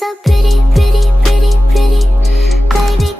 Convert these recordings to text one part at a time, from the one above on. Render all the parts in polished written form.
so pretty, pretty, pretty, pretty, baby.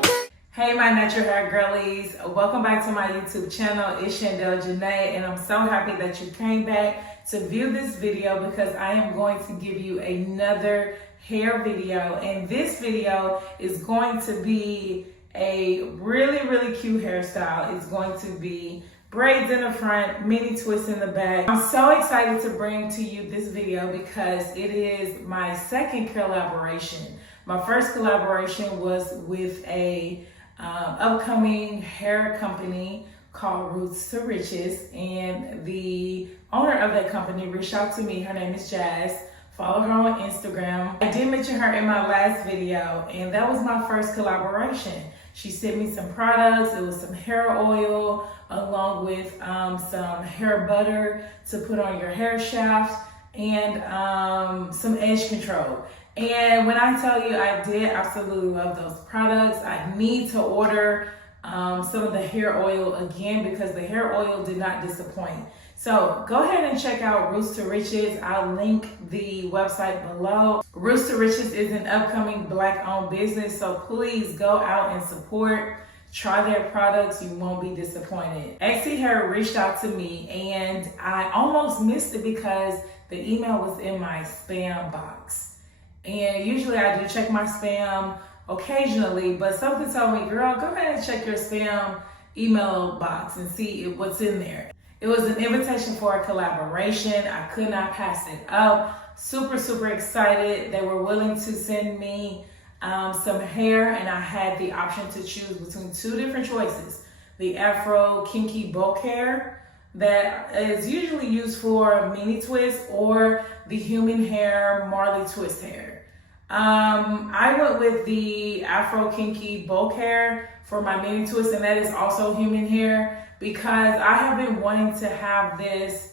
Hey my natural hair girlies, welcome back to my YouTube channel. It's Shandale Janee, and I'm so happy that you came back to view this video because I am going to give you another hair video, and this video is going to be a really cute hairstyle. It's going to be braids in the front, mini twists in the back. I'm so excited to bring to you this video because it is my second collaboration. My first collaboration was with a upcoming hair company called Roots to Riches, and the owner of that company reached out to me. Her name is Jazz. Follow her on Instagram. I did mention her in my last video, and that was my first collaboration. She sent me some products. It was some hair oil along with some hair butter to put on your hair shaft and some edge control. And when I tell you, I did absolutely love those products. I need to order some of the hair oil again because the hair oil did not disappoint. So go ahead and check out Roots to Riches. I'll link the website below. Roots to Riches is an upcoming Black-owned business, so please go out and support. Try their products, you won't be disappointed. Exy Hair reached out to me, and I almost missed it because the email was in my spam box. And usually I do check my spam occasionally, but something told me, girl, go ahead and check your spam email box and see what's in there. It was an invitation for a collaboration. I could not pass it up. Super excited. They were willing to send me some hair, and I had the option to choose between two different choices. The Afro Kinky bulk hair that is usually used for mini twists, or the human hair Marley twist hair. I went with the Afro Kinky bulk hair for my mini twist, and that is also human hair because I have been wanting to have this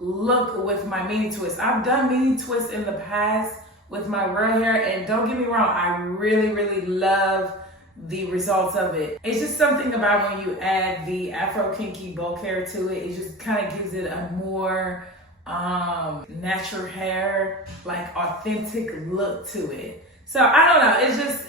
look with my mini twist. I've done mini twists in the past with my real hair, and don't get me wrong, I really love the results of it. It's just something about when you add the Afro Kinky bulk hair to it, it just kind of gives it a more natural hair, like authentic look to it. So I don't know,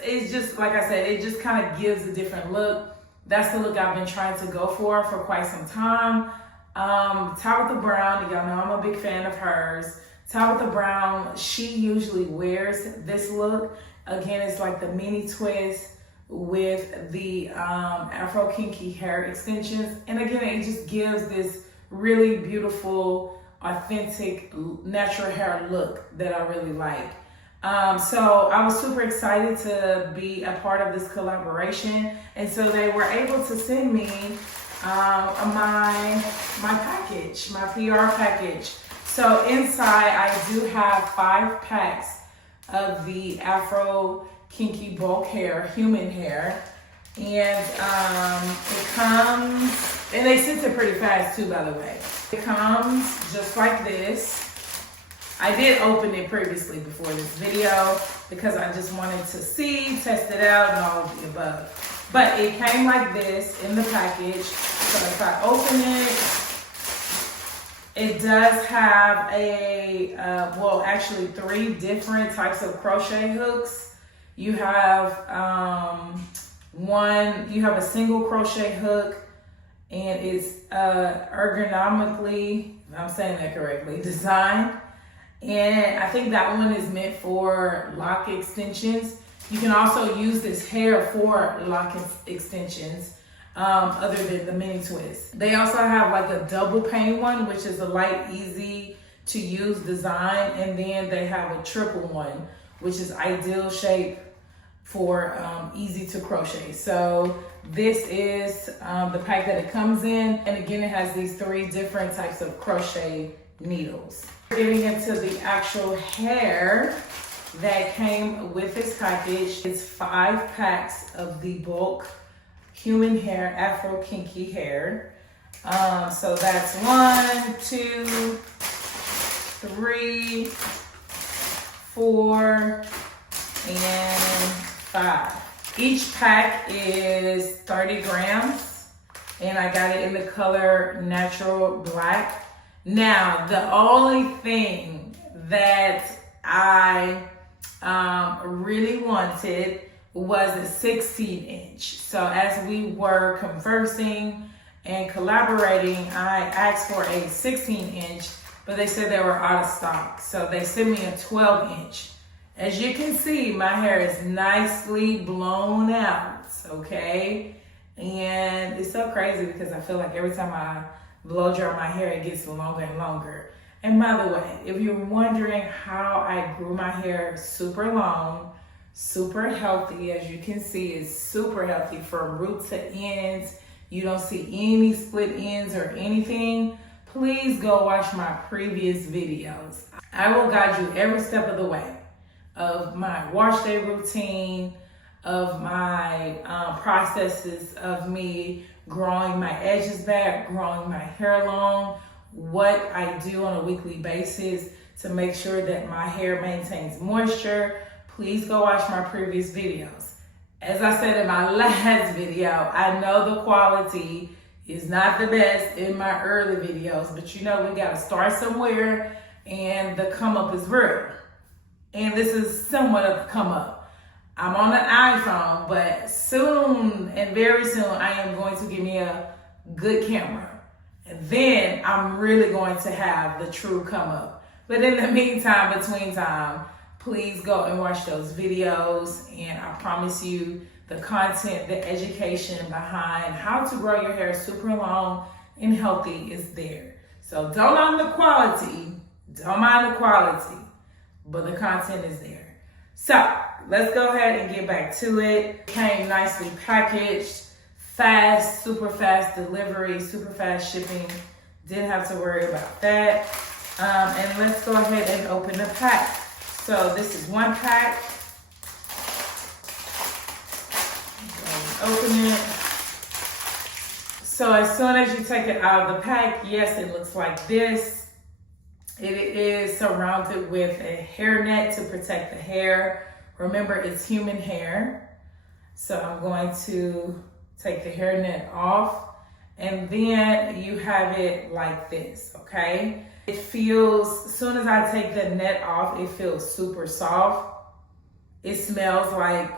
it's just like I said, it just kind of gives a different look. That's the look I've been trying to go for quite some time. Tabitha Brown, y'all know I'm a big fan of hers. Tabitha Brown, she usually wears this look. Again, it's like the mini twist with the Afro Kinky hair extensions. And again, it just gives this really beautiful, authentic, natural hair look that I really like. So I was super excited to be a part of this collaboration. And so they were able to send me my package, my PR package. So inside I do have 5 packs of the Afro Kinky bulk hair, human hair. And it comes, and they sent it pretty fast too, by the way. It comes just like this. I did open it previously before this video because I just wanted to see, test it out, and all of the above. But it came like this in the package. So if I open it, it does have a, well, actually 3 different types of crochet hooks. You have you have a single crochet hook, and it's ergonomically, if I'm saying that correctly, designed. And I think that one is meant for lock extensions. You can also use this hair for lock extensions other than the mini twist. They also have like a double pane one, which is a light, easy to use design. And then they have a triple one, which is ideal shape for easy to crochet. So this is the pack that it comes in. And again, it has these 3 different types of crochet needles. Getting into the actual hair that came with this package, it's 5 packs of the bulk human hair Afro Kinky hair. So that's 1, 2, 3, 4, and 5. Each pack is 30 grams, and I got it in the color Natural Black. Now, the only thing that I really wanted was a 16-inch. So as we were conversing and collaborating, I asked for a 16-inch, but they said they were out of stock. So they sent me a 12-inch. As you can see, my hair is nicely blown out, okay? And it's so crazy because I feel like every time I blow dry my hair, it gets longer and longer. And by the way, if you're wondering how I grew my hair super long, super healthy, as you can see, it's super healthy from root to ends. You don't see any split ends or anything. Please go watch my previous videos. I will guide you every step of the way of my wash day routine, of my processes of me growing my edges back, growing my hair long, what I do on a weekly basis to make sure that my hair maintains moisture. Please go watch my previous videos. As I said in my last video, I know the quality is not the best in my early videos, but you know we gotta start somewhere, and the come up is real. And this is somewhat of a come up. I'm on an iPhone, but soon and very soon I am going to give me a good camera. And then I'm really going to have the true come up. But in the meantime, between time, please go and watch those videos. And I promise you the content, the education behind how to grow your hair super long and healthy is there. So don't mind the quality, but the content is there. So let's go ahead and get back to it. Came nicely packaged, fast, super fast delivery, super fast shipping. Didn't have to worry about that. And let's go ahead and open the pack. So this is one pack. Open it. So as soon as you take it out of the pack, yes, it looks like this. It is surrounded with a hairnet to protect the hair. Remember, it's human hair. So I'm going to take the hairnet off, and then you have it like this, okay? It feels, as soon as I take the net off, it feels super soft. It smells like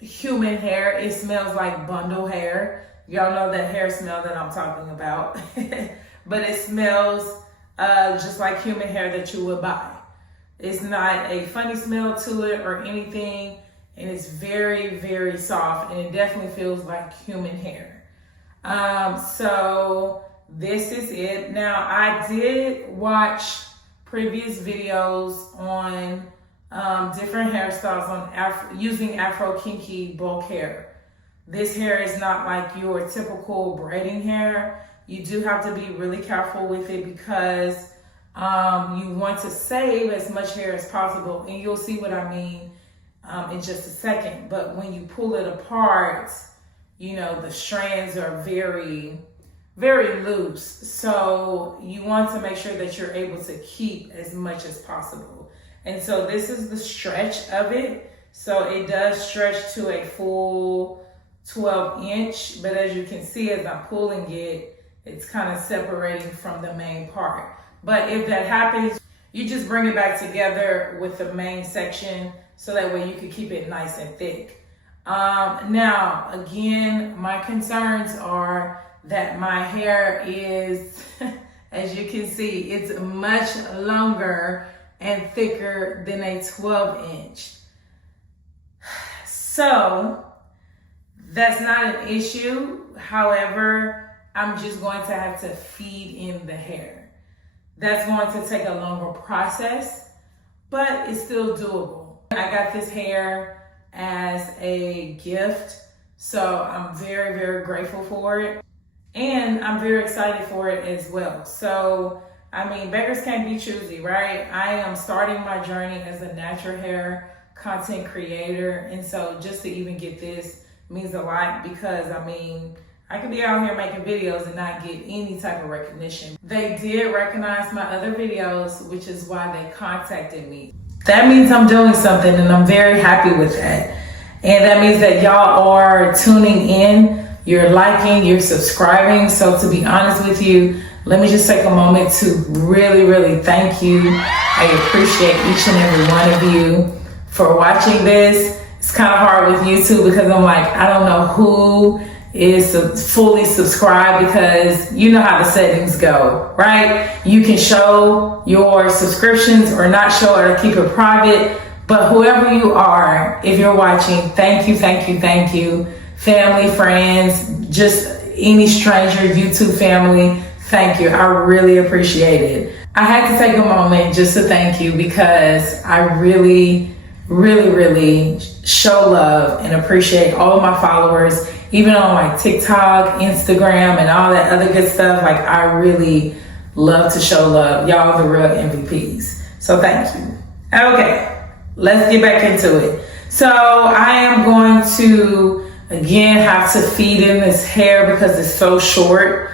human hair. It smells like bundle hair. Y'all know that hair smell that I'm talking about. But it smells just like human hair that you would buy. It's not a funny smell to it or anything. And it's very, very soft, and it definitely feels like human hair. So this is it. Now, I did watch previous videos on different hairstyles on using Afro Kinky bulk hair. This hair is not like your typical braiding hair. You do have to be really careful with it because you want to save as much hair as possible, and you'll see what I mean in just a second. But when you pull it apart, you know, the strands are very, very loose. So you want to make sure that you're able to keep as much as possible. And so this is the stretch of it. So it does stretch to a full 12-inch, but as you can see, as I'm pulling it, it's kind of separating from the main part. But if that happens, you just bring it back together with the main section so that way you can keep it nice and thick. Now, again, my concerns are that my hair is, as you can see, it's much longer and thicker than a 12-inch. So that's not an issue. However, I'm just going to have to feed in the hair. That's going to take a longer process, but it's still doable. I got this hair as a gift, so I'm very, very grateful for it. And I'm very excited for it as well. So, I mean, beggars can't be choosy, right? I am starting my journey as a natural hair content creator. And so just to even get this means a lot because, I mean, I could be out here making videos and not get any type of recognition. They did recognize my other videos, which is why they contacted me. That means I'm doing something, and I'm very happy with that. And that means that y'all are tuning in, you're liking, you're subscribing. So to be honest with you, let me just take a moment to really, really thank you. I appreciate each and every one of you for watching this. It's kind of hard with YouTube because I'm like, I don't know who is fully subscribed, because you know how the settings go, right? You can show your subscriptions or not show it or keep it private. But whoever you are, if you're watching, thank you, thank you, thank you. Family, friends, just any stranger, YouTube family, thank you. I really appreciate it. I had to take a moment just to thank you, because I really show love and appreciate all of my followers, even on like TikTok, Instagram, and all that other good stuff. Like, I really love to show love. Y'all are the real MVPs. So thank you. Okay, let's get back into it. So I am going to, again, have to feed in this hair because it's so short,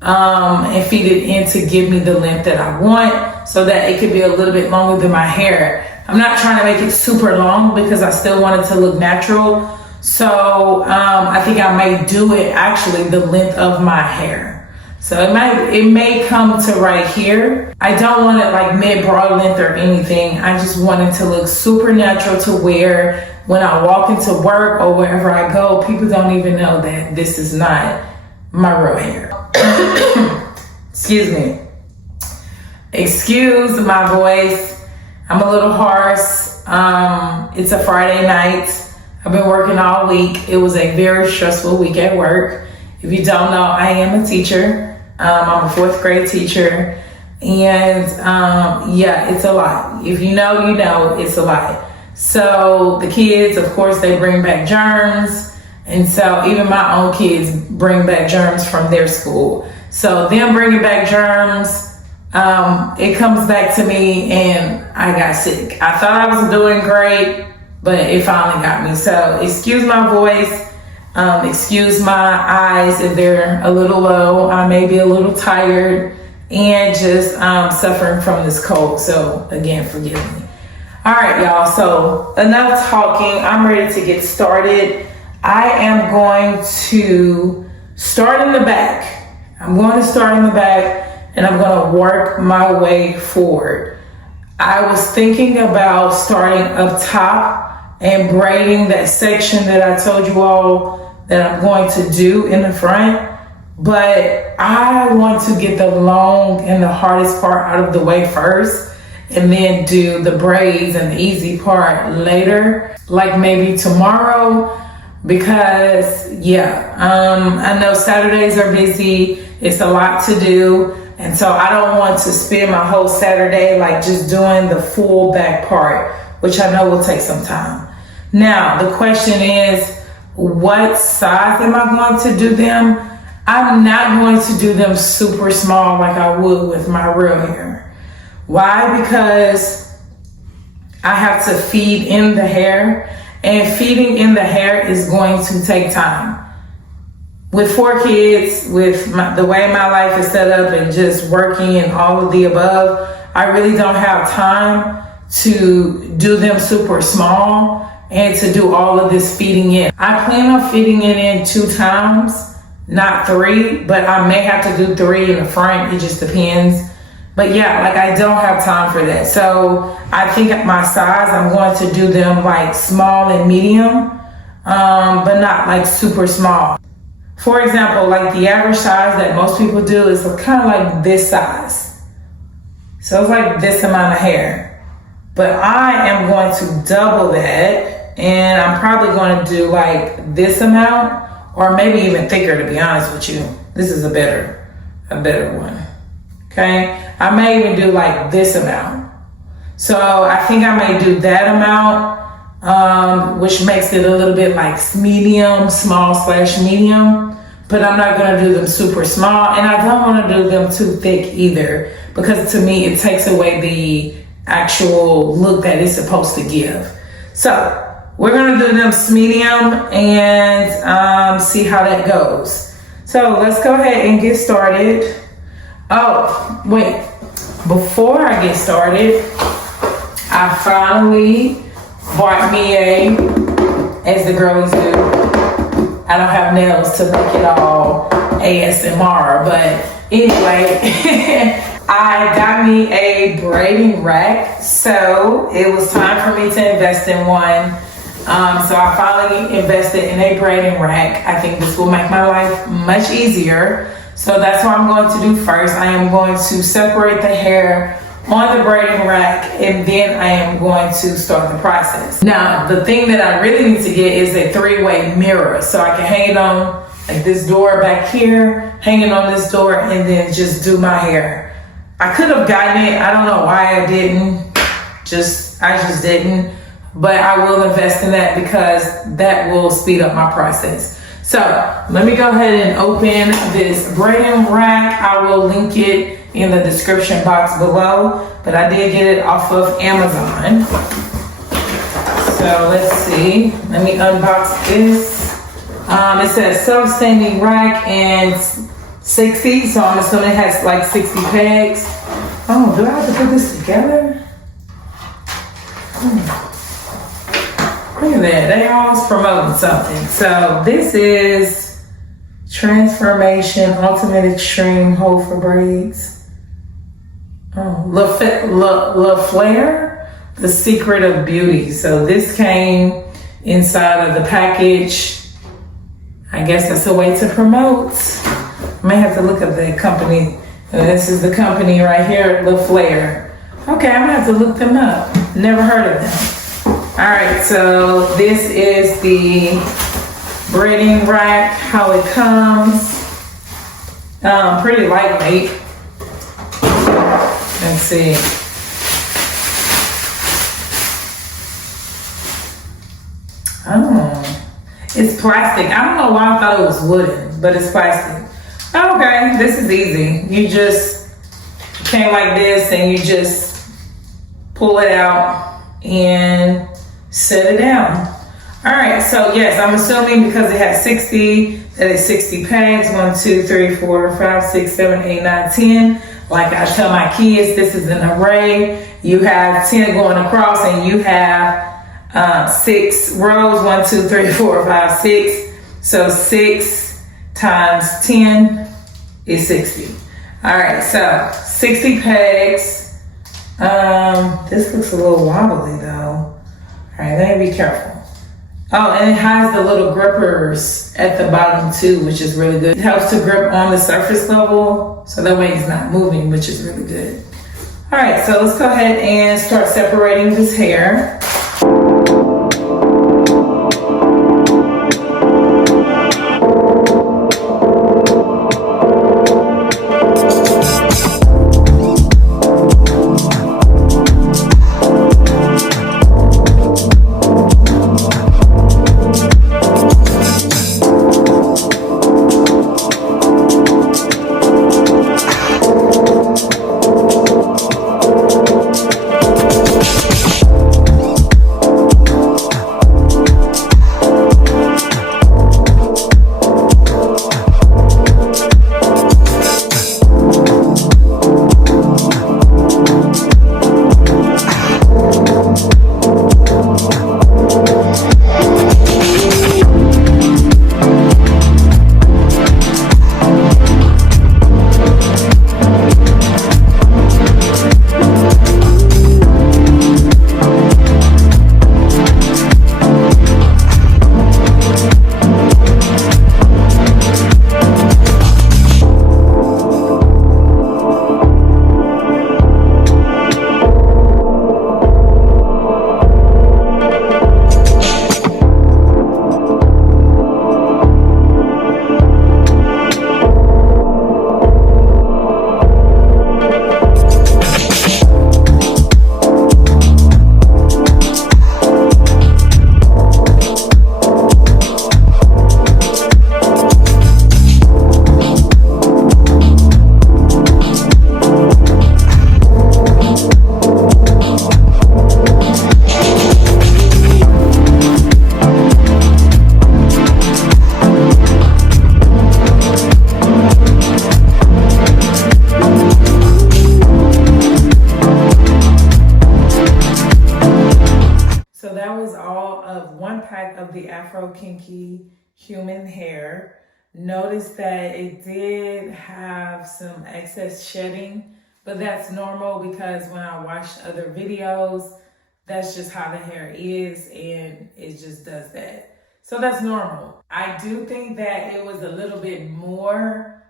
and feed it in to give me the length that I want, so that it could be a little bit longer than my hair. I'm not trying to make it super long because I still want it to look natural. So I think I may do it actually the length of my hair. So it may come to right here. I don't want it like mid broad length or anything. I just want it to look super natural, to where when I walk into work or wherever I go, people don't even know that this is not my real hair. Excuse me. Excuse my voice. I'm a little hoarse. It's a Friday night. I've been working all week. It was a very stressful week at work. If you don't know, I am a teacher. I'm a 4th grade teacher. And yeah, it's a lot. If you know, you know, it's a lot. So the kids, of course, they bring back germs. And so even my own kids bring back germs from their school. So them bringing back germs, it comes back to me, and I got sick. I thought I was doing great, but it finally got me. So excuse my voice, excuse my eyes if they're a little low. I may be a little tired and just suffering from this cold. So again, forgive me. All right, y'all. So enough talking. I'm ready to get started. I am going to start in the back. I'm going to start in the back, and I'm going to work my way forward. I was thinking about starting up top and braiding that section that I told you all that I'm going to do in the front, but I want to get the long and the hardest part out of the way first, and then do the braids and the easy part later, like maybe tomorrow. Because yeah, I know Saturdays are busy. It's a lot to do. And so I don't want to spend my whole Saturday like just doing the full back part, which I know will take some time. Now, the question is, what size am I going to do them? I'm not going to do them super small like I would with my real hair. Why? Because I have to feed in the hair, and feeding in the hair is going to take time. With 4 kids, with the way my life is set up and just working and all of the above, I really don't have time to do them super small and to do all of this feeding in. I plan on feeding it in 2 times, not 3, but I may have to do 3 in the front. It just depends. But yeah, like I don't have time for that. So I think at my size, I'm going to do them like small and medium, but not like super small. For example, like the average size that most people do is kind of like this size. So it's like this amount of hair. But I am going to double that, and I'm probably going to do like this amount, or maybe even thicker, to be honest with you. This is a better one. Okay, I may even do like this amount. So I think I may do that amount, which makes it a little bit like medium, small/medium, but I'm not gonna do them super small, and I don't wanna do them too thick either, because to me, it takes away the actual look that it's supposed to give. So we're gonna do them medium and see how that goes. So let's go ahead and get started. Oh, wait, before I get started, I finally bought me as the girlies do, I don't have nails to make it all ASMR, but anyway, I got me a braiding rack, so it was time for me to invest in one. So I finally invested in a braiding rack. I think this will make my life much easier. So that's what I'm going to do first. I am going to separate the hair on the braiding rack, and then I am going to start the process. Now, the thing that I really need to get is a 3-way mirror, so I can hang it on like this door back here, hang it on this door, and then just do my hair. I could have gotten it. I don't know why I didn't. I just didn't. But I will invest in that because that will speed up my process. So let me go ahead and open this braiding rack. I will link it in the description box below, but I did get it off of Amazon. So let's see. Let me unbox this. It says self-standing rack and 60, so I'm assuming it has like 60 pegs. Oh, do I have to put this together? Look at that, they always promoting something. So this is Transformation Ultimate Extreme Hold for Braids. Oh, La Flare, The Secret of Beauty. So this came inside of the package. I guess that's a way to promote. I may have to look up the company. This is the company right here, La Flare. Okay, I'm gonna have to look them up. Never heard of them. All right, so this is the braiding rack, how it comes. Pretty lightweight. Let's see. Oh, it's plastic. I don't know why I thought it was wooden, but it's plastic. Okay, this is easy. You just came like this and you just pull it out and set it down. All right, so yes, I'm assuming because it has 60, that is 60 pegs. 1, 2, 3, 4, 5, 6, 7, 8, 9, 10. Like I tell my kids, this is an array. You have 10 going across and you have 6 rows. 1, 2, 3, 4, 5, 6. So 6 times 10 is 60. All right, so 60 pegs. This looks a little wobbly though. All right, let me be careful. Oh, and it has the little grippers at the bottom too, which is really good. It helps to grip on the surface level, so that way it's not moving, which is really good. All right, so let's go ahead and start separating this hair. Of the Afro Kinky human hair. Notice that it did have some excess shedding but that's normal because when I watched other videos, that's just how the hair is and it just does that. So that's normal. I do think that it was a little bit more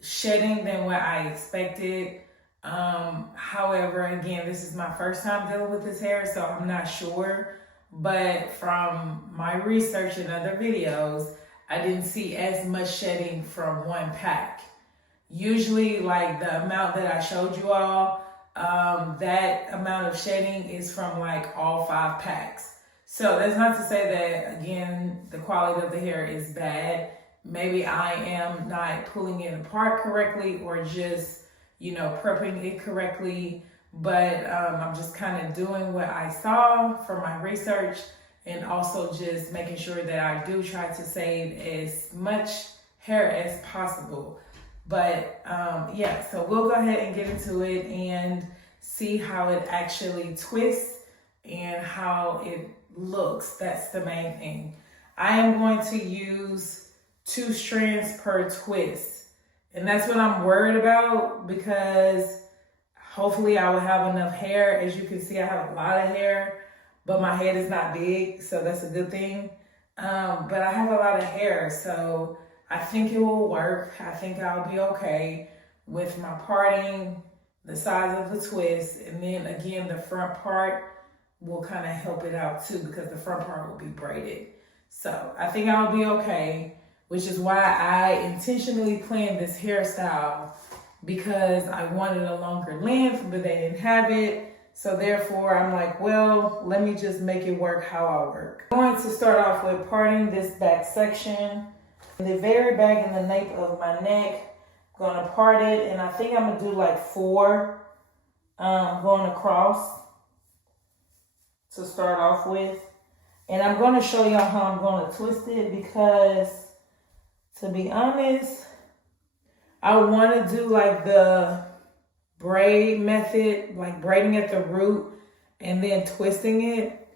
shedding than what I expected. However, again, this is my first time dealing with this hair, so I'm not sure. But from my research and other videos, I didn't see as much shedding from one pack. Usually, like the amount that I showed you all, that amount of shedding is from like all 5 packs. So that's not to say that, again, the quality of the hair is bad. Maybe I am not pulling it apart correctly or just, you know, prepping it correctly. But I'm just kind of doing what I saw from my research and also just making sure that I do try to save as much hair as possible. But yeah, so we'll go ahead and get into it and see how it actually twists and how it looks. That's the main thing. I am going to use 2 strands per twist. And that's what I'm worried about because hopefully I will have enough hair. As you can see, I have a lot of hair, but my head is not big, so that's a good thing. But I have a lot of hair, so I think it will work. I think I'll be okay with my parting, the size of the twist, and then again, the front part will kind of help it out too because the front part will be braided. So I think I'll be okay, which is why I intentionally planned this hairstyle because I wanted a longer length, but they didn't have it. So therefore, I'm like, well, let me just make it work how I work. I'm going to start off with parting this back section. The very back in the nape of my neck, I'm going to part it, and I think I'm going to do like 4 going across to start off with. And I'm going to show y'all how I'm going to twist it because, to be honest, I want to do like the braid method, like braiding at the root and then twisting it.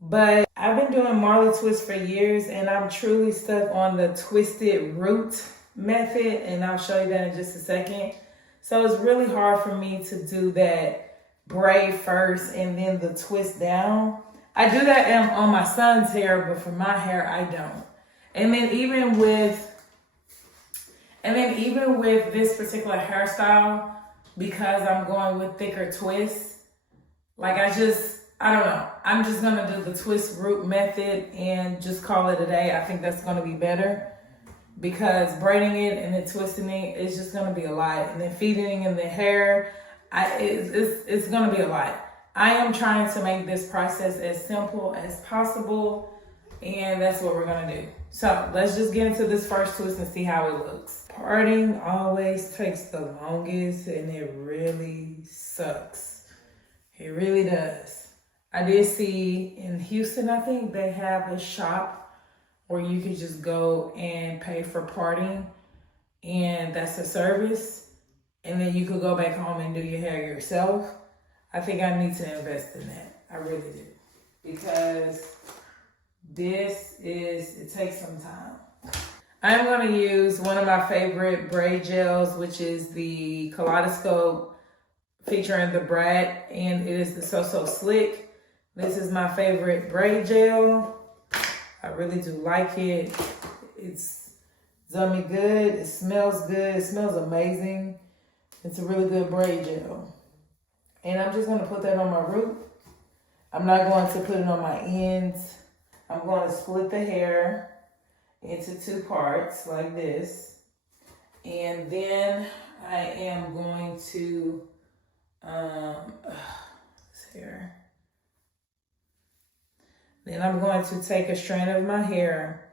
But I've been doing Marley twists for years and I'm truly stuck on the twisted root method, and I'll show you that in just a second. So it's really hard for me to do that braid first and then the twist down. I do that on my son's hair, but for my hair, I don't. And then even with this particular hairstyle, because I'm going with thicker twists, like I don't know. I'm just gonna do the twist root method and just call it a day. I think that's gonna be better because braiding it and then twisting it is just gonna be a lot. And then feeding in the hair, it's gonna be a lot. I am trying to make this process as simple as possible, and that's what we're gonna do. So let's just get into this first twist and see how it looks. Parting always takes the longest and it really sucks. It really does. I did see in Houston, I think they have a shop where you can just go and pay for parting, and that's a service. And then you could go back home and do your hair yourself. I think I need to invest in that. I really do. Because it takes some time. I'm going to use one of my favorite braid gels, which is the Kaleidoscope featuring the Brat, and it is the So Slick. This is my favorite braid gel. I really do like it. It's done me good. It smells good. It smells amazing. It's a really good braid gel. And I'm just going to put that on my root. I'm not going to put it on my ends. I'm going to split the hair into 2 parts like this. And then I am going to, Then I'm going to take a strand of my hair,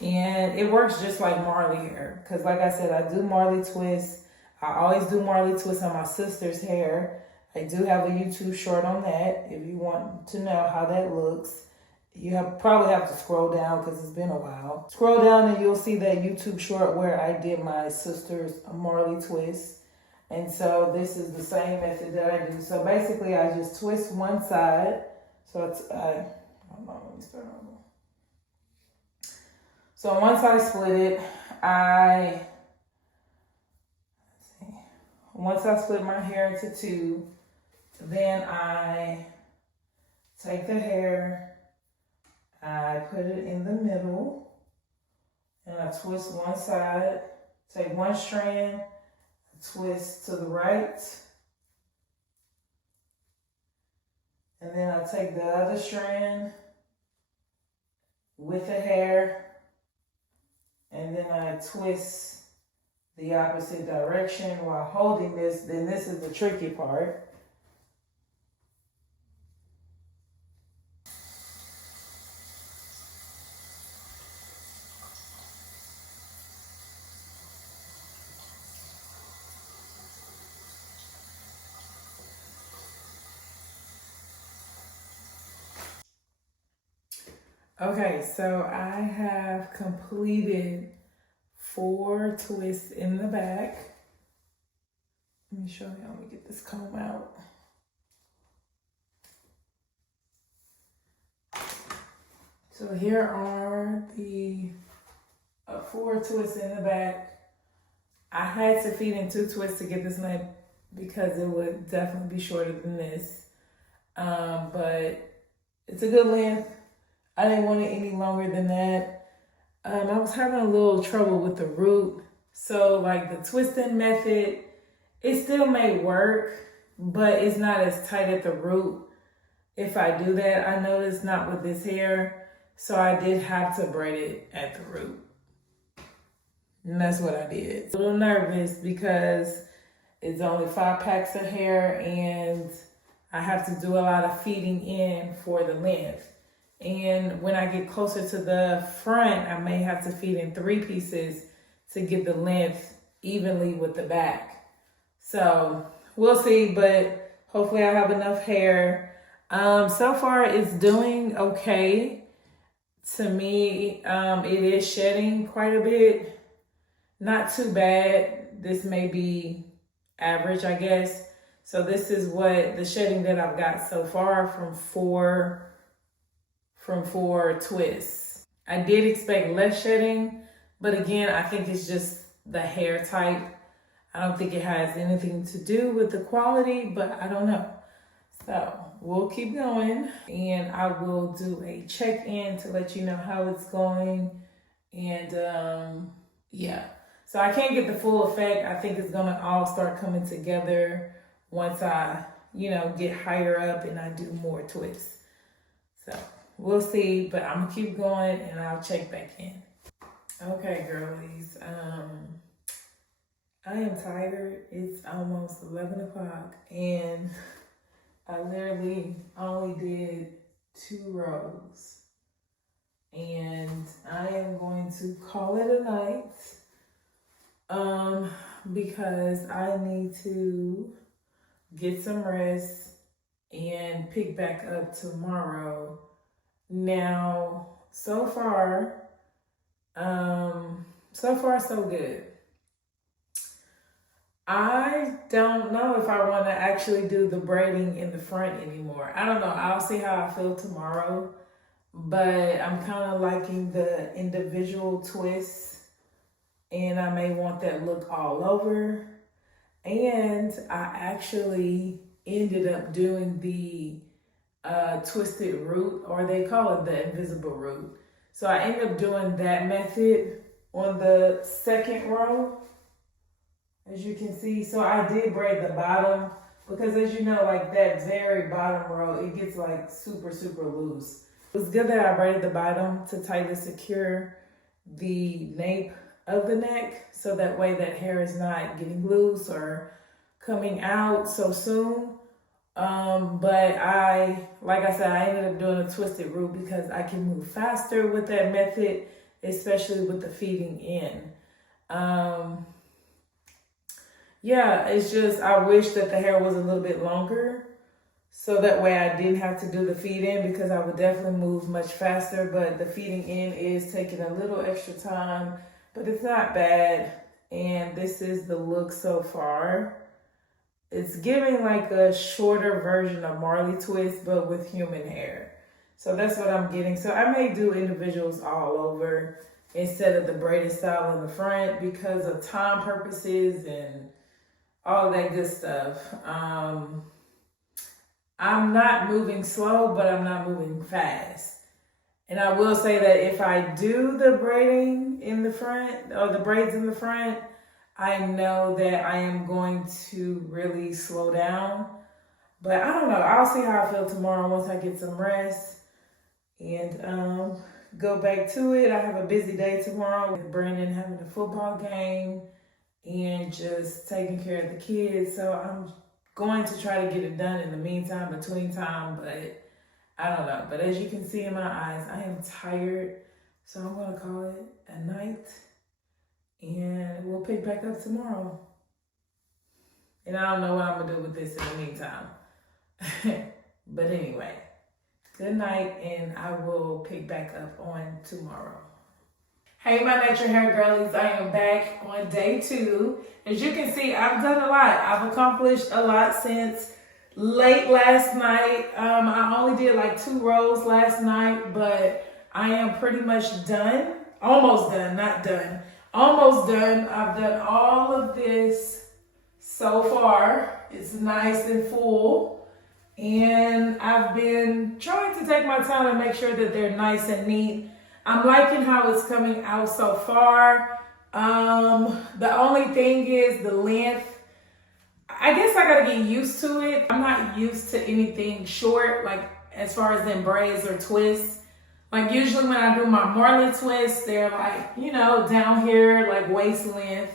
and it works just like Marley hair. Because like I said, I do Marley twists. I always do Marley twists on my sister's hair. I do have a YouTube short on that if you want to know how that looks. You probably have to scroll down because it's been a while. Scroll down and you'll see that YouTube short where I did my sister's Marley twist. And so this is the same method that I do. So basically I just twist one side. So it's, hold on, let me start over. So once I split it, once I split my hair into two, then I take the hair, I put it in the middle, and I twist one side, take one strand, twist to the right, and then I take the other strand with the hair, and then I twist the opposite direction while holding this. Then this is the tricky part. Okay, so I have completed 4 twists in the back. Let me show you. Let me get this comb out. So here are the 4 twists in the back. I had to feed in 2 twists to get this length because it would definitely be shorter than this. But it's a good length. I didn't want it any longer than that. I was having a little trouble with the root. So like the twisting method, it still may work, but it's not as tight at the root. If I do that, I noticed not with this hair. So I did have to braid it at the root. And that's what I did. A little nervous because it's only 5 packs of hair and I have to do a lot of feeding in for the length. And when I get closer to the front, I may have to feed in 3 pieces to get the length evenly with the back. So we'll see, but hopefully I have enough hair. So far it's doing okay. To me, it is shedding quite a bit. Not too bad. This may be average, I guess. So this is what the shedding that I've got so far from four twists. I did expect less shedding, but again, I think it's just the hair type. I don't think it has anything to do with the quality, but I don't know. So we'll keep going and I will do a check-in to let you know how it's going. And yeah, so I can't get the full effect. I think it's gonna all start coming together once I, get higher up and I do more twists. So we'll see, but I'm gonna keep going and I'll check back in. Okay, girlies. I am tired. It's almost 11 o'clock and I literally only did 2 rows. And I am going to call it a night because I need to get some rest and pick back up tomorrow. Now, so far so good. I don't know if I want to actually do the braiding in the front anymore. I don't know. I'll see how I feel tomorrow. But I'm kind of liking the individual twists. And I may want that look all over. And I actually ended up doing the twisted root, or they call it the invisible root. So I ended up doing that method on the second row, as you can see. So I did braid the bottom because, as you know, like that very bottom row, it gets like super, super loose. It was good that I braided the bottom to tightly secure the nape of the neck, so that way that hair is not getting loose or coming out so soon. But like I said, I ended up doing a twisted root because I can move faster with that method, especially with the feeding in. Yeah, it's just, I wish that the hair was a little bit longer so that way I didn't have to do the feed in, because I would definitely move much faster, but the feeding in is taking a little extra time, but it's not bad. And this is the look so far. It's giving like a shorter version of Marley twist, but with human hair. So that's what I'm getting. So I may do individuals all over instead of the braided style in the front because of time purposes and all of that good stuff. I'm not moving slow, but I'm not moving fast. And I will say that if I do the braiding in the front, or the braids in the front, I know that I am going to really slow down. But I don't know. I'll see how I feel tomorrow once I get some rest and go back to it. I have a busy day tomorrow with Brandon having a football game and just taking care of the kids. So I'm going to try to get it done in the meantime, between time, but I don't know. But as you can see in my eyes, I am tired. So I'm going to call it a night and we'll pick back up tomorrow. And I don't know what I'm going to do with this in the meantime. But anyway, good night and I will pick back up on tomorrow. Hey, my natural hair girlies, I am back on day 2. As you can see, I've done a lot. I've accomplished a lot since late last night. I only did like 2 rows last night, but I am pretty much done. Almost done, not done. Almost done. I've done all of this so far. It's nice and full. And I've been trying to take my time and make sure that they're nice and neat. I'm liking how it's coming out so far. The only thing is the length. I guess I gotta get used to it. I'm not used to anything short, like as far as in braids or twists. Like usually when I do my Marlin twists, they're like, you know, down here, like waist length.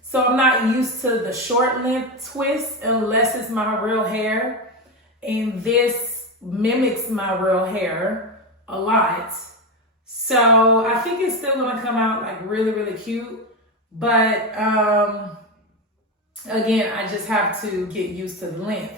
So I'm not used to the short length twist unless it's my real hair. And this mimics my real hair a lot. So I think it's still gonna come out like really, really cute. But again, I just have to get used to the length.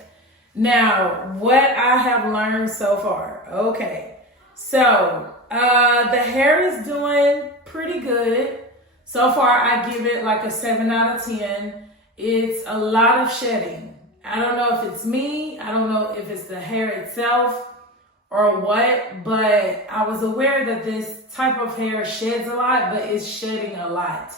Now, what I have learned so far. Okay, so the hair is doing pretty good. So far, I give it like a 7 out of 10. It's a lot of shedding. I don't know if it's me. I don't know if it's the hair itself or what, but I was aware that this type of hair sheds a lot, but it's shedding a lot.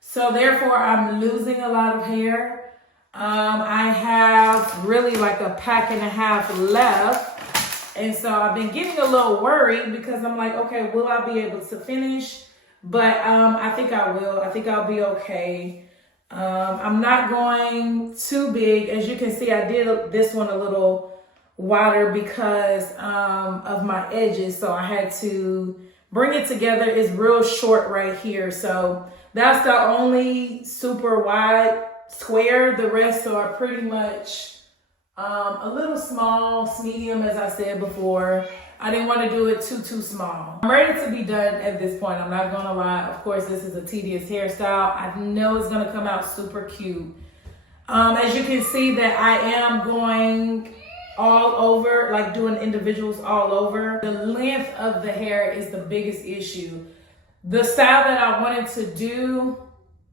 So therefore, I'm losing a lot of hair. I have really like a pack and a half left. And so I've been getting a little worried because I'm like, okay, will I be able to finish? But I think I will. I think I'll be okay. I'm not going too big. As you can see, I did this one a little wider because of my edges. So I had to bring it together. It's real short right here. So that's the only super wide square. The rest are pretty much a little small, medium, as I said before. I didn't want to do it too small. I'm ready to be done at this point. I'm not gonna lie. Of course, this is a tedious hairstyle. I know it's gonna come out super cute. As you can see that I am going all over, like doing individuals all over. The length of the hair is the biggest issue. The style that I wanted to do,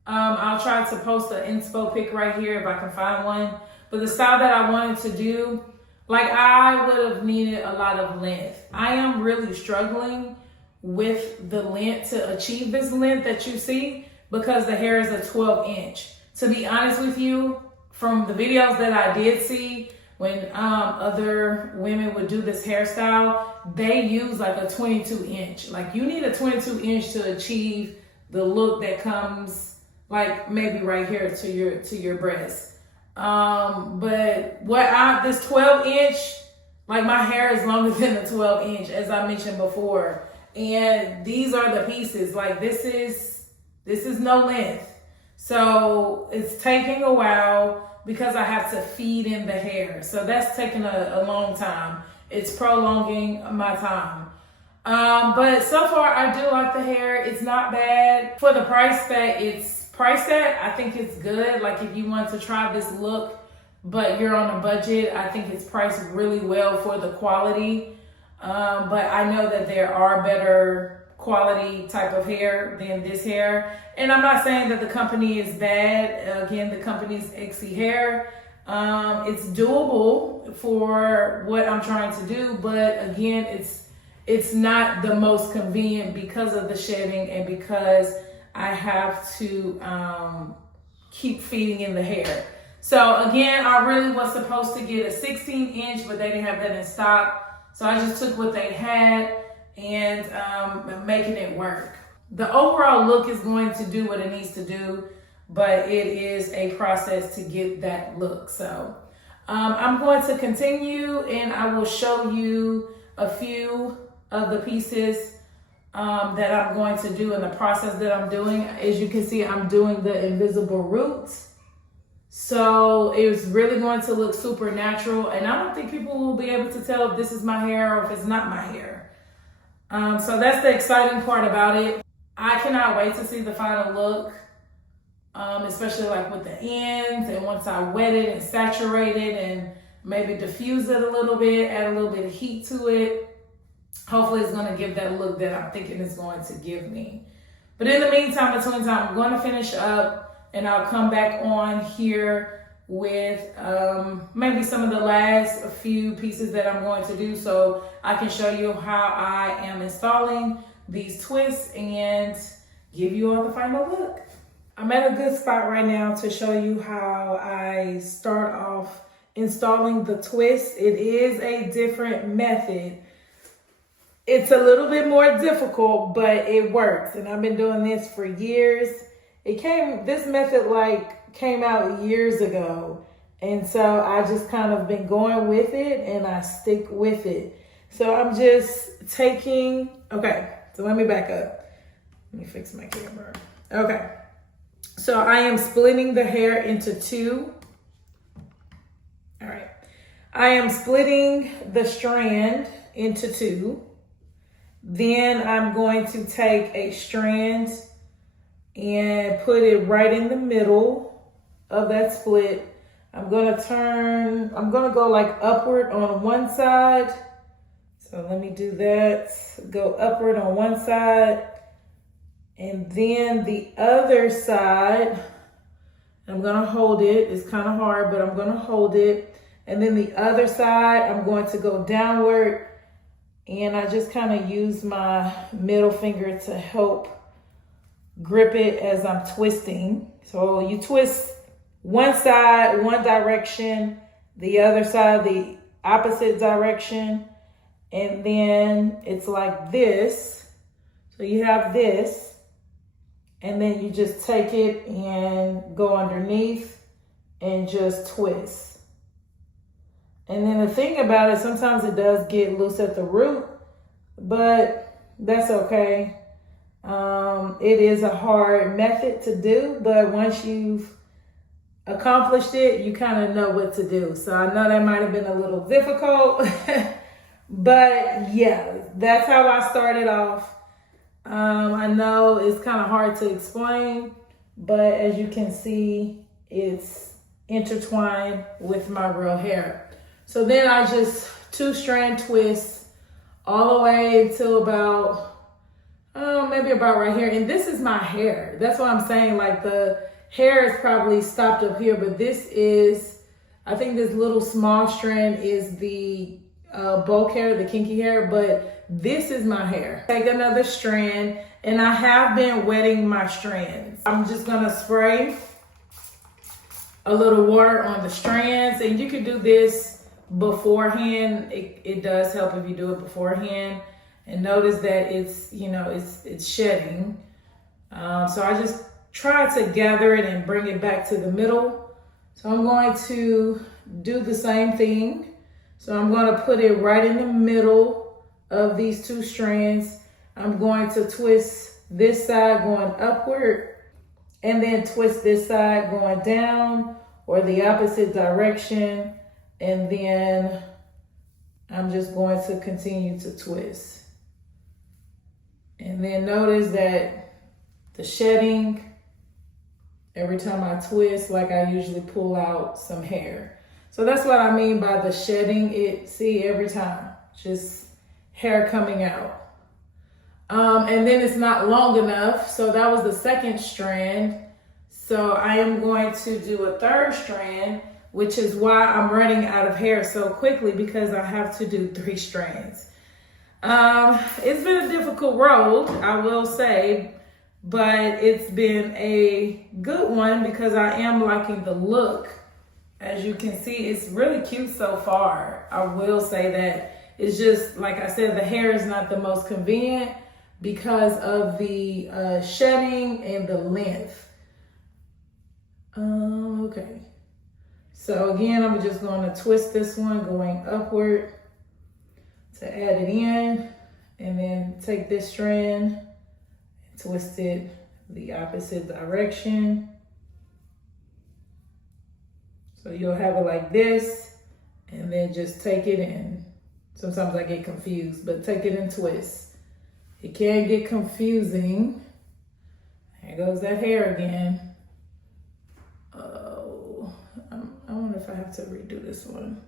I'll try to post an inspo pic right here if I can find one. But the style that I wanted to do, like I would have needed a lot of length. I am really struggling with the length to achieve this length that you see because the hair is a 12-inch. To be honest with you, from the videos that I did see, when other women would do this hairstyle, they use like a 22-inch. Like you need a 22-inch to achieve the look that comes like maybe right here to your breast. But this 12-inch, like my hair is longer than the 12-inch, as I mentioned before. And these are the pieces. Like this is no length. So it's taking a while because I have to feed in the hair. So that's taking a long time. It's prolonging my time. But so far I do like the hair. It's not bad. For the price that it's priced at, I think it's good. Like if you want to try this look, but you're on a budget, I think it's priced really well for the quality. But I know that there are better quality type of hair than this hair. And I'm not saying that the company is bad. Again, the company's Exy Hair. It's doable for what I'm trying to do, but again, it's not the most convenient because of the shedding and because I have to keep feeding in the hair. So again, I really was supposed to get a 16-inch, but they didn't have that in stock. So I just took what they had and making it work. The overall look is going to do what it needs to do, but it is a process to get that look. So I'm going to continue and I will show you a few of the pieces that I'm going to do in the process that I'm doing. As you can see, I'm doing the invisible roots. So it's really going to look super natural, and I don't think people will be able to tell if this is my hair or if it's not my hair. So that's the exciting part about it. I cannot wait to see the final look, especially like with the ends, and once I wet it and saturate it and maybe diffuse it a little bit, add a little bit of heat to it. Hopefully it's going to give that look that I'm thinking it's going to give me. But in the meantime, between time, I'm going to finish up and I'll come back on here with maybe some of the last few pieces that I'm going to do so I can show you how I am installing these twists and give you all the final look. I'm at a good spot right now to show you how I start off installing the twist. It is a different method. It's a little bit more difficult, but it works. And I've been doing this for years. This method came out years ago. And so I just kind of been going with it and I stick with it. So I'm just taking, okay, so let me back up. Let me fix my camera. Okay. So I am splitting the hair into two. All right. I am splitting the strand into two. Then I'm going to take a strand and put it right in the middle of that split. I'm going to go like upward on one side. So let me do that. Go upward on one side. And then the other side, I'm going to hold it. It's kind of hard, but I'm going to hold it. And then the other side, I'm going to go downward. And I just kind of use my middle finger to help grip it as I'm twisting. So you twist one side, one direction, the other side, the opposite direction. And then it's like this. So you have this. And then you just take it and go underneath and just twist. And then the thing about it, sometimes it does get loose at the root, but that's okay. It is a hard method to do, but once you've accomplished it, you kind of know what to do. So I know that might have been a little difficult, but yeah, that's how I started off. I know it's kind of hard to explain, but as you can see, it's intertwined with my real hair. So then I just 2-strand twist all the way until about, maybe about right here. And this is my hair. That's what I'm saying. Like the hair is probably stopped up here, but this is, I think this little small strand is the bulk hair, the kinky hair, but this is my hair. Take another strand, and I have been wetting my strands. I'm just gonna spray a little water on the strands, and you can do this beforehand. It does help if you do it beforehand. And notice that it's, it's shedding. So I just try to gather it and bring it back to the middle. So I'm going to do the same thing. So I'm going to put it right in the middle of these 2 strands. I'm going to twist this side going upward and then twist this side going down or the opposite direction. And then I'm just going to continue to twist. And then notice that the shedding, every time I twist, like I usually pull out some hair. So that's what I mean by the shedding. See, every time, just hair coming out. And then it's not long enough. So that was the 2nd strand. So I am going to do a 3rd strand, which is why I'm running out of hair so quickly, because I have to do 3 strands. It's been a difficult road, I will say, but it's been a good one because I am liking the look As you can see, it's really cute so far. I will say that it's just, like I said, the hair is not the most convenient because of the shedding and the length. Okay. So again, I'm just going to twist this one going upward to add it in, and then take this strand and twist it the opposite direction. So you'll have it like this, and then just take it in. Sometimes I get confused, but take it and twist. It can get confusing. There goes that hair again. Oh, I wonder if I have to redo this one.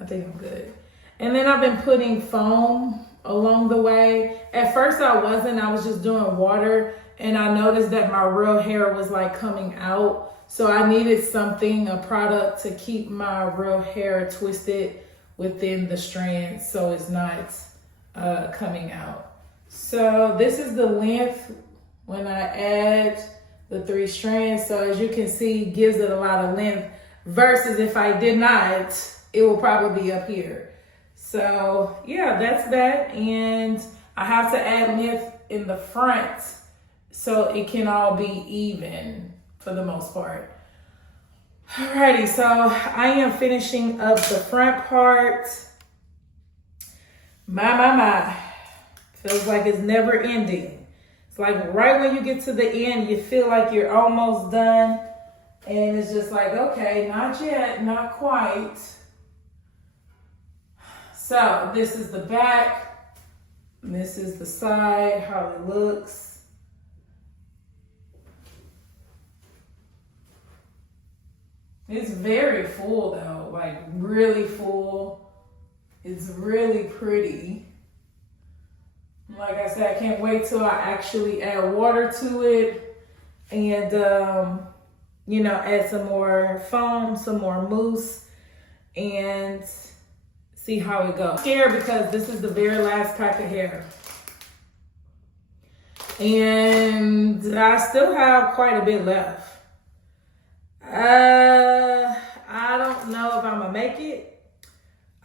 I think I'm good. And then I've been putting foam along the way. At first I wasn't, I was just doing water, and I noticed that my real hair was like coming out. So I needed something, a product to keep my real hair twisted within the strands so it's not coming out. So this is the length when I add the 3 strands. So as you can see, it gives it a lot of length versus if I did not, it will probably be up here. So yeah, that's that. And I have to add length in the front so it can all be even for the most part. Alrighty, so I am finishing up the front part. My. Feels like it's never ending. It's like right when you get to the end, you feel like you're almost done. And it's just like, okay, not yet, not quite. So this is the back, this is the side, how it looks. It's very full though, like really full. It's really pretty. Like I said, I can't wait till I actually add water to it and, you know, add some more foam, some more mousse, and see how it goes. I'm scared because this is the very last pack of hair. And I still have quite a bit left. I don't know if I'm gonna make it.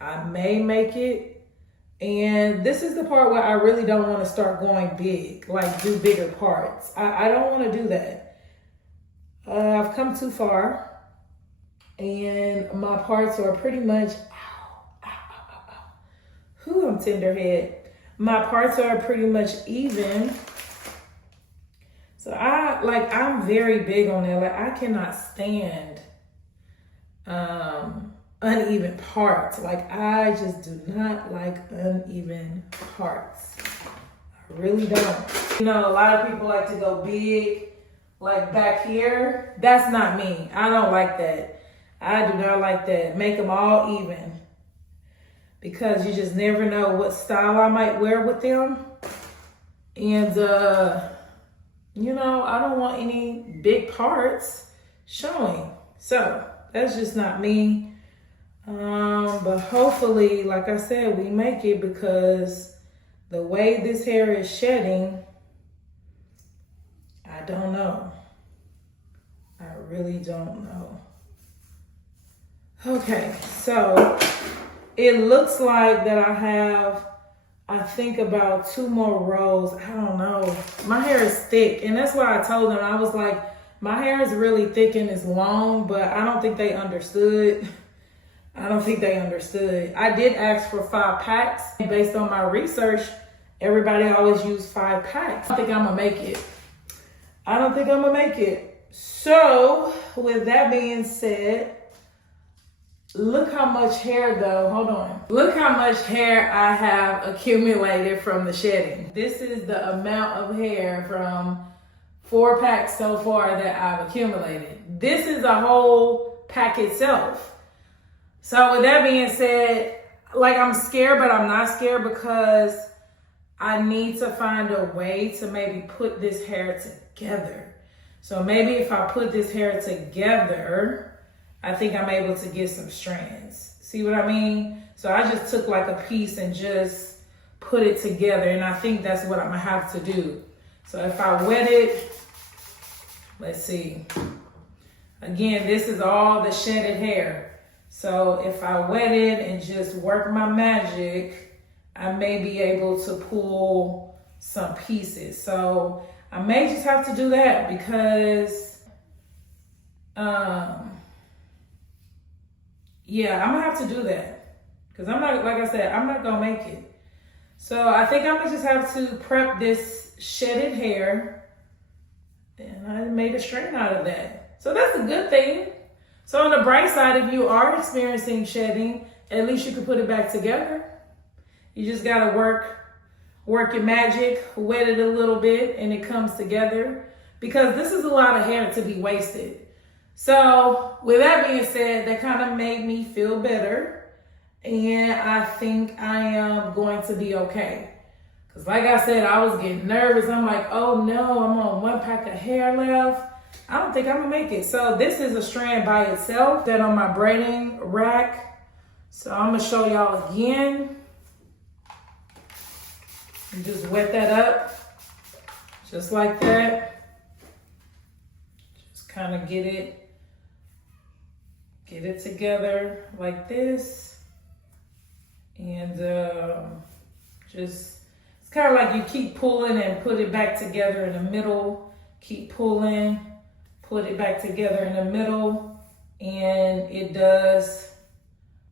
I may make it. And this is the part where I really don't want to start going big, like do bigger parts. I don't want to do that. I've come too far, and my parts are pretty much, I'm tenderhead. My parts are pretty much even. So I'm very big on that. Like I cannot stand uneven parts. Like I just do not like uneven parts. I really don't. You know, a lot of people like to go big, like back here. That's not me. I don't like that. I do not like that. Make them all even. Because you just never know what style I might wear with them. And, you know, I don't want any big parts showing. So that's just not me. But hopefully, like I said, we make it, because the way this hair is shedding, I don't know. I really don't know. Okay, so it looks like that I have, I think, about 2 more rows. I don't know. My hair is thick, and that's why I told them. I was like, my hair is really thick and it's long, but I don't think they understood. I don't think they understood. I did ask for 5 packs. Based on my research, everybody always use 5 packs. I don't think I'm gonna make it. I don't think I'm gonna make it. So, with that being said, look how much hair though, hold on. Look how much hair I have accumulated from the shedding. This is the amount of hair from 4 packs so far that I've accumulated. This is a whole pack itself. So with that being said, like I'm scared, but I'm not scared, because I need to find a way to maybe put this hair together. So maybe if I put this hair together, I think I'm able to get some strands. See what I mean? So I just took like a piece and just put it together, and I think that's what I'm gonna have to do. So if I wet it, let's see. Again, this is all the shedded hair. So if I wet it and just work my magic, I may be able to pull some pieces. So I may just have to do that because, yeah, I'm gonna have to do that. Because I'm not, like I said, I'm not gonna make it. So I think I'm gonna just have to prep this shedded hair. And I made a strand out of that. So that's a good thing. So on the bright side, if you are experiencing shedding, at least you can put it back together. You just gotta work your magic, wet it a little bit, and it comes together. Because this is a lot of hair to be wasted. So with that being said, that kind of made me feel better. And I think I am going to be okay. Because like I said, I was getting nervous. I'm like, oh no, I'm on 1 pack of hair left. I don't think I'm gonna make it. So this is a strand by itself that on my braiding rack. So I'm gonna show y'all again. And just wet that up, just like that. Just kind of get it together like this. And just, it's kind of like you keep pulling and put it back together in the middle. Keep pulling, put it back together in the middle, and it does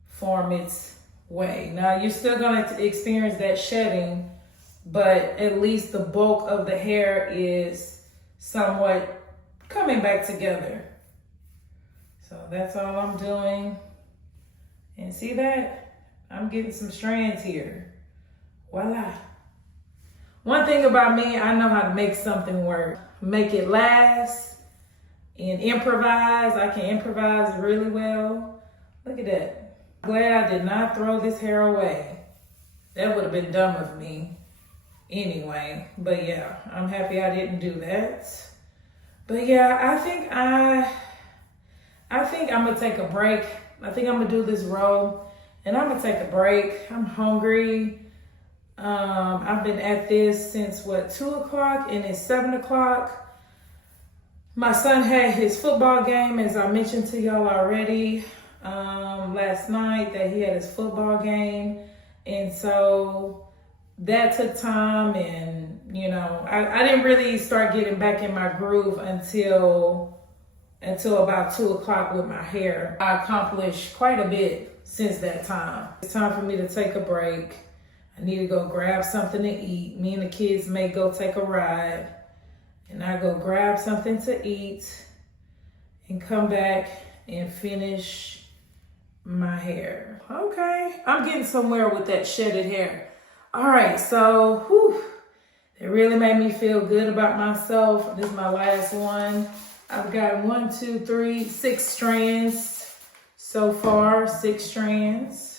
form its way. Now you're still going to experience that shedding, but at least the bulk of the hair is somewhat coming back together. So that's all I'm doing. And see that? I'm getting some strands here. Voila. One thing about me, I know how to make something work. Make it last and improvise. I can improvise really well. Look at that. Glad I did not throw this hair away. That would have been dumb of me anyway. But yeah, I'm happy I didn't do that. But yeah, I think I'm gonna take a break. I think I'm gonna do this row and I'm gonna take a break. I'm hungry. I've been at this since 2 o'clock and it's 7 o'clock. My son had his football game, as I mentioned to y'all already last night, that he had his football game. And so that took time, and you know, I didn't really start getting back in my groove until about 2 o'clock with my hair. I accomplished quite a bit since that time. It's time for me to take a break. I need to go grab something to eat. Me and the kids may go take a ride, and I go grab something to eat and come back and finish my hair. Okay, I'm getting somewhere with that shedded hair. All right, so it really made me feel good about myself. This is my last one. I've got 6 strands so far, 6 strands.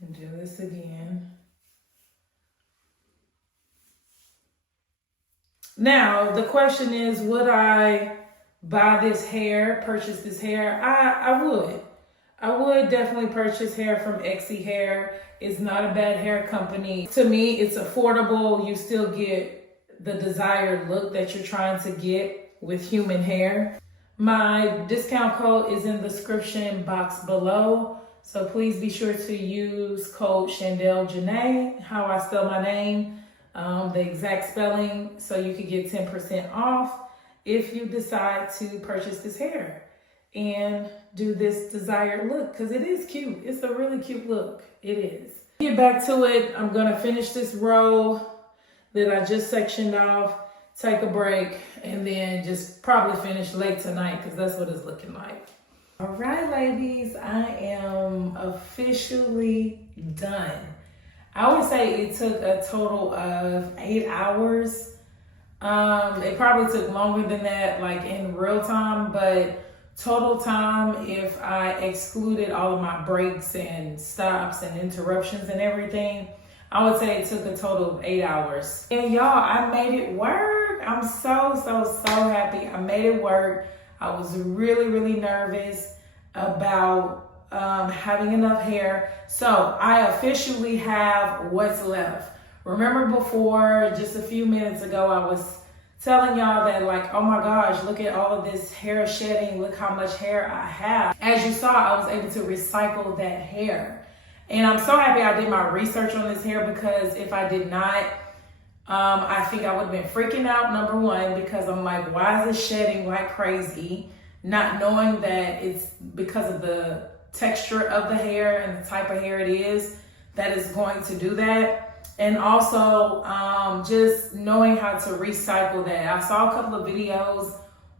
And do this again. Now, the question is, would I buy this hair, purchase this hair? I would. I would definitely purchase hair from Exy Hair. It's not a bad hair company. To me, it's affordable. You still get the desired look that you're trying to get with human hair. My discount code is in the description box below. So please be sure to use code ShandaleJanee, how I spell my name, the exact spelling, so you can get 10% off if you decide to purchase this hair and do this desired look, because it is cute. It's a really cute look. It is. Get back to it. I'm gonna finish this row that I just sectioned off, take a break, and then just probably finish late tonight, because that's what it's looking like. All right, ladies, I am officially done. I would say it took a total of 8 hours. It probably took longer than that, like in real time, but total time, if I excluded all of my breaks and stops and interruptions and everything, I would say it took a total of 8 hours. And y'all, I made it work. I'm so happy I made it work. I was really nervous about having enough hair. So I officially have what's left. Remember before, just a few minutes ago, I was telling y'all that like, oh my gosh, look at all of this hair shedding. Look how much hair I have. As you saw, I was able to recycle that hair. And I'm so happy I did my research on this hair, because if I did not, I think I would have been freaking out, number one, because I'm like, why is it shedding like crazy? Not knowing that it's because of the texture of the hair and the type of hair it is that is going to do that. And also just knowing how to recycle that. I saw a couple of videos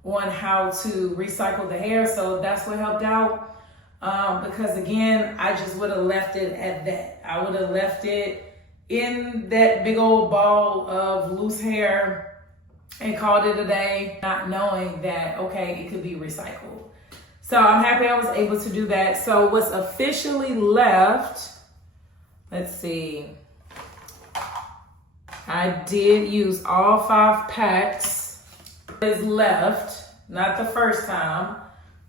on how to recycle the hair, so that's what helped out. Because again, I just would have left it at that. I would have left it in that big old ball of loose hair and called it a day, not knowing that, okay, it could be recycled. So I'm happy I was able to do that. So what's officially left, let's see. I did use all 5 packs. Is left, not the first time,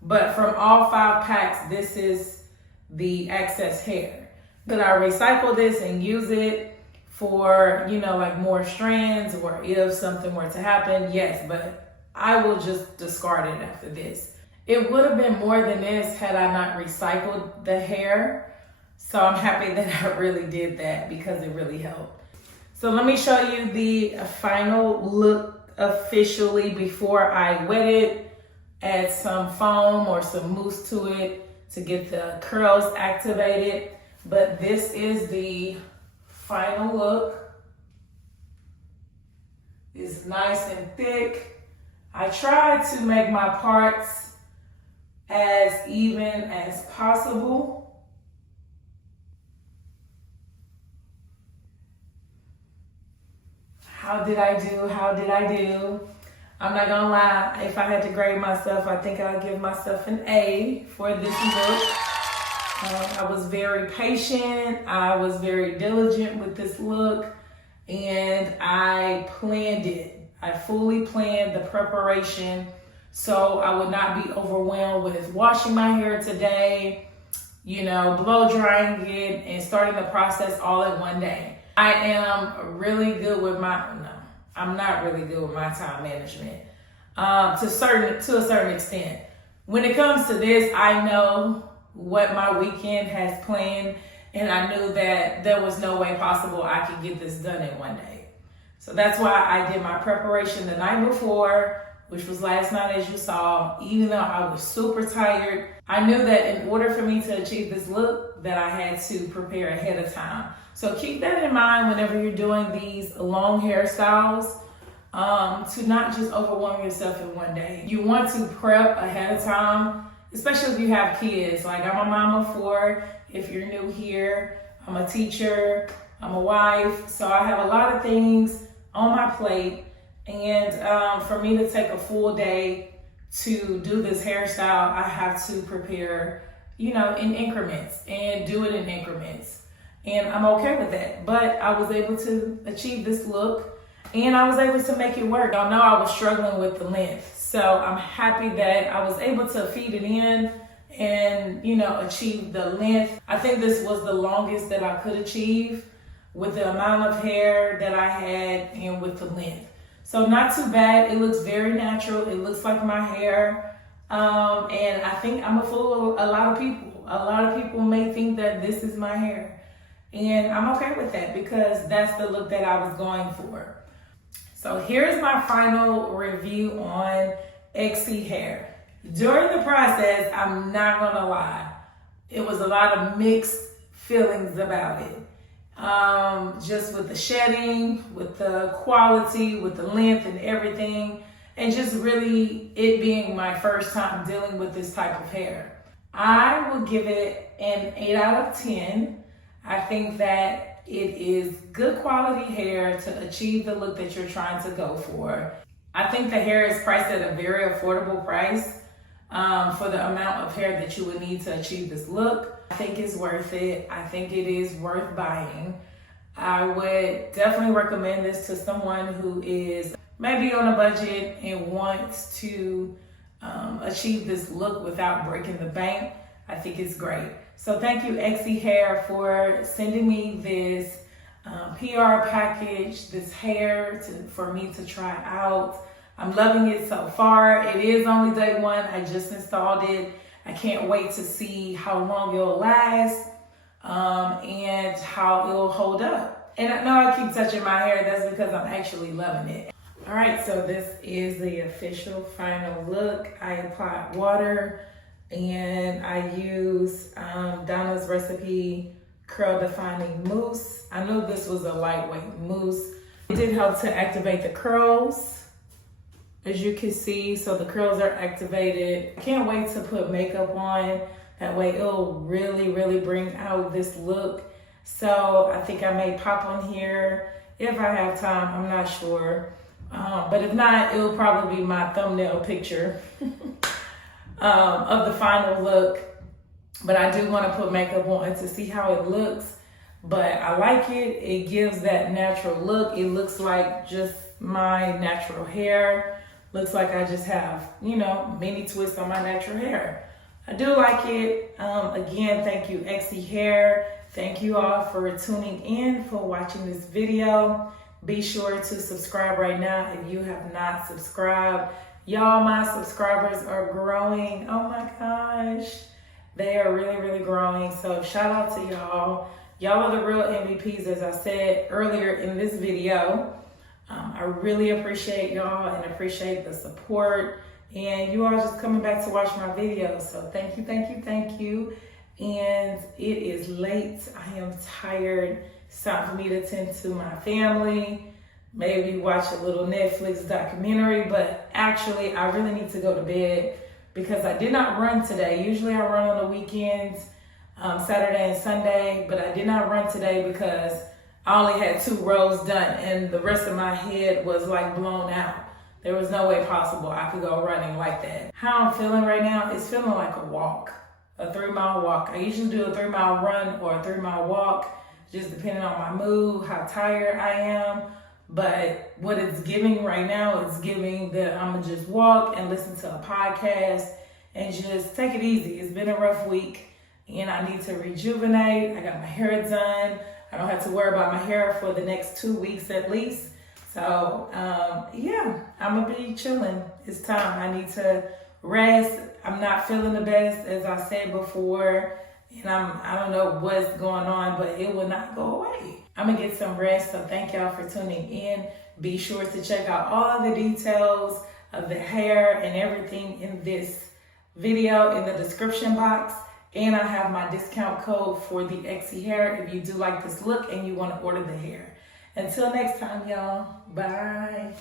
but from all 5 packs, this is the excess hair. Could I recycle this and use it for, you know, like more strands, or if something were to happen? Yes, but I will just discard it after this. It would have been more than this had I not recycled the hair. So I'm happy that I really did that, because it really helped. So let me show you the final look officially before I wet it, add some foam or some mousse to it to get the curls activated. But this is the final look. It's nice and thick. I tried to make my parts as even as possible. How did I do? How did I do? I'm not gonna lie, if I had to grade myself, I think I'll give myself an A for this look. I was very patient. I was very diligent with this look, and I planned it. I fully planned the preparation, so I would not be overwhelmed with washing my hair today, you know, blow drying it, and starting the process all in one day. I am really good with I'm not really good with my time management to a certain extent. When it comes to this, I know what my weekend has planned, and I knew that there was no way possible I could get this done in one day. So that's why I did my preparation the night before, which was last night, as you saw. Even though I was super tired, I knew that in order for me to achieve this look, that I had to prepare ahead of time. So keep that in mind whenever you're doing these long hairstyles, to not just overwhelm yourself in one day. You want to prep ahead of time, especially if you have kids. Like, I'm a mom of 4. If you're new here, I'm a teacher, I'm a wife. So I have a lot of things on my plate. And for me to take a full day to do this hairstyle, I have to prepare, you know, in increments, and do it in increments. And I'm okay with that. But I was able to achieve this look, and I was able to make it work. Y'all know I was struggling with the length. So I'm happy that I was able to feed it in and, you know, achieve the length. I think this was the longest that I could achieve with the amount of hair that I had and with the length. So not too bad. It looks very natural. It looks like my hair. And I think I'm a fool a lot of people. A lot of people may think that this is my hair. And I'm okay with that, because that's the look that I was going for. So here's my final review on Exy Hair. During the process, I'm not gonna lie, it was a lot of mixed feelings about it. Just with the shedding, with the quality, with the length and everything, and just really it being my first time dealing with this type of hair. I will give it an 8 out of 10. I think that it is good quality hair to achieve the look that you're trying to go for. I think the hair is priced at a very affordable price for the amount of hair that you would need to achieve this look. I think it's worth it. I think it is worth buying. I would definitely recommend this to someone who is maybe on a budget and wants to achieve this look without breaking the bank. I think it's great. So thank you, Exy Hair, for sending me this PR package, this hair for me to try out. I'm loving it so far. It is only day one. I just installed it. I can't wait to see how long it'll last and how it'll hold up. And I know I keep touching my hair. That's because I'm actually loving it. All right, so this is the official final look. I applied water and I use Donna's Recipe Curl Defining Mousse. I know this was a lightweight mousse. It did help to activate the curls, as you can see. So the curls are activated. I can't wait to put makeup on. That way it'll really, really bring out this look. So I think I may pop on here if I have time. I'm not sure. But if not, it'll probably be my thumbnail picture of the final look. But I do want to put makeup on to see how it looks. But I like it. It gives that natural look. It looks like just my natural hair. Looks like I just have, you know, mini twists on my natural hair. I do like it. Again, thank you, Exy Hair. Thank you all for tuning in, for watching this video. Be sure to subscribe right now if you have not subscribed. Y'all, my subscribers are growing. Oh my gosh. They are really, really growing. So shout out to y'all. Y'all are the real MVPs, as I said earlier in this video. I really appreciate y'all and appreciate the support. And you all just coming back to watch my videos. So thank you, thank you, thank you. And it is late. I am tired. It's time for me to tend to my family, maybe watch a little Netflix documentary, but actually I really need to go to bed because I did not run today. Usually I run on the weekends, Saturday and Sunday, but I did not run today because I only had 2 rows done and the rest of my head was like blown out. There was no way possible I could go running like that. How I'm feeling right now is feeling like a walk, a 3-mile walk. I usually do a 3-mile run or a 3-mile walk, just depending on my mood, how tired I am. But what it's giving right now is giving that I'm gonna just walk and listen to a podcast and just take it easy. It's been a rough week and I need to rejuvenate. I got my hair done. I don't have to worry about my hair for the next 2 weeks at least. So yeah, I'm gonna be chilling. It's time. I need to rest. I'm not feeling the best, as I said before. And I don't know what's going on, but it will not go away. I'm gonna get some rest, so thank y'all for tuning in. Be sure to check out all the details of the hair and everything in this video in the description box. And I have my discount code for the Exy Hair if you do like this look and you wanna order the hair. Until next time, y'all, bye.